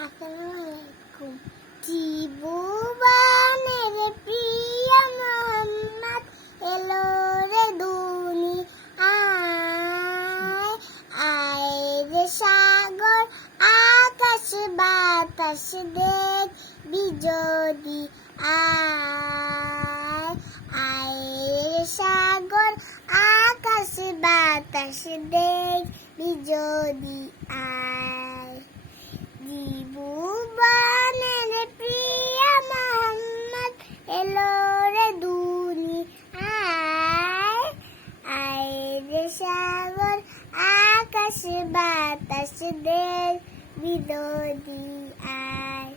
আসসালামু জীবনের প্রিয় মোহাম্মদ এলো রে দুনি আয় আয় রে সাগর আকাশ বাতাস দেখ বিজোদি আয় আয় রে সাগর আকাশ বাতাস দেখ বিজোদি আয় জীবনের প্রিয় মোহাম্মদ এলো রে দুনি আয় আয় রে সাগর আকাশ বাতাস দেখ বিদোদি আয়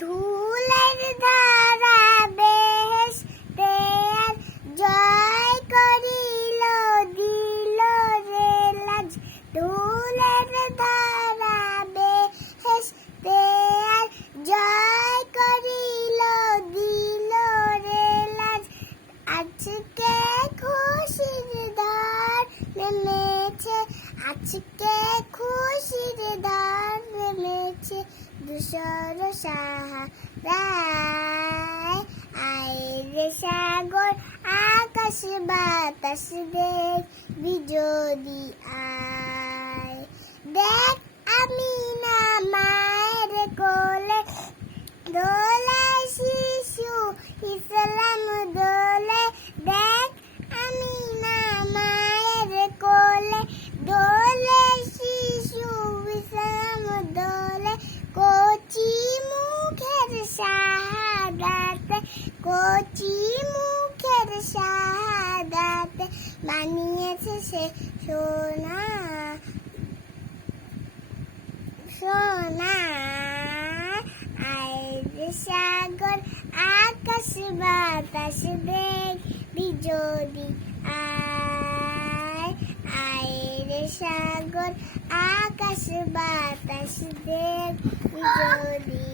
ধুলের ধারা বেহেশতে আর জয় করিল দিল রে লাজ ধুলের ধারা বেহেশতে আর জয় করিল দিল রে লাজ আজকে খুশির ধার নেমেছে আজকে খুশির ধার নেমেছে দুশোর সাহারায় আয় রে সাগর আকাশ বাতাস দেখ বিজোদি আয় দেখ আমি না মায়ের কোলে দোলে শিশু ইসলাম দোলে দেখ আমি না মায়ের কোলে দোলে শিশু ইসলাম দোলে কচি মুখের শাহাদাতে কচি মুখের শাহাদাতে বানিয়েছে সে সোনা সোনা আয় রে সাগর আকাশ বাতাস দেখ বিজোদি আয় আয় রে সাগর আকাশ বাতাস দেখ বিজোদি